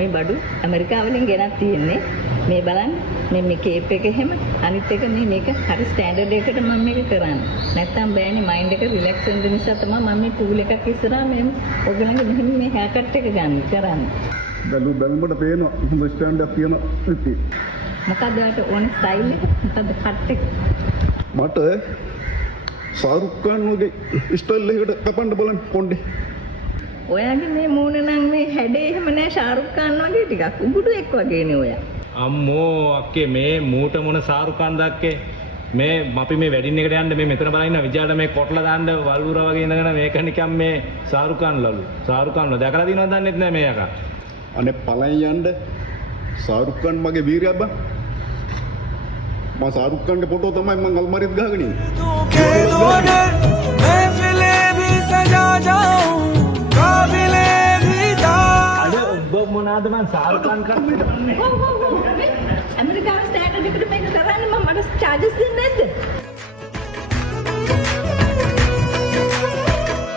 මේ බඩු ඇමරිකාවලින් ගෙනත් තියෙන්නේ. මේ බලන්න මේ කේප් එක එහෙම අනිත් එක මේක හරි ස්ටෑන්ඩඩ් එකකට මම මේක කරන්නේ. නැත්තම් බෑනේ මයින්ඩ් එක රිලැක්ස් වෙන නිසා තමයි මම මේ පූල් එකක් ඉස්සරහා මේ ඔයගලගේ මෙහෙම මේ හෙයා කට් එක කරන්නේ. බැලුවට පේනවා හොඳ ස්ටෑන්ඩ් එකක් තියෙන ඉතින්. මොකද ඔයාලට ඕන ස්ටයිල් එක? මොකද කට් එක? මට ශාරුක් ખાන් වගේ ස්ටයිල් එකකට කපන්න බලන්න පොඩ්ඩේ. ඔයාගේ මේ මූණ නම් මේ හැඩේ එහෙම නෑ ශාරුක් ખાන් වගේ ටිකක් උගුඩු එක් වගේනේ ඔයා. අම්මෝ අක්කේ මේ මූට මොන ශාරුක් ખાන් දක්කේ මේ අපි මේ වෙඩින් එකට යන්න මේ මෙතන බලන ඉන්න විජයාට මේ කොටලා දාන්න වල්වුර වගේ ඉඳගෙන මේක නිකන් මේ ශාරුක් ખાන් ලලු ශාරුක් ખાන්ව දැකලා තියෙනවද දන්නෙත් නෑ මේ යකා. අනේ පලයන් යන්න ශාරුක් ખાන් මගේ වීරයා බං. මම ශාරුක් ખાන්ගේ ෆොටෝ තමයි මම අල්මාරියට ගහගෙන මොනාද මං ශාරුක් ખાන් කරන්නේ ඇමරිකානු ස්ටෑන්ඩඩ් එකට මේක කරන්නේ මම මට චාර්ජස් දෙන්නේ නැද්ද?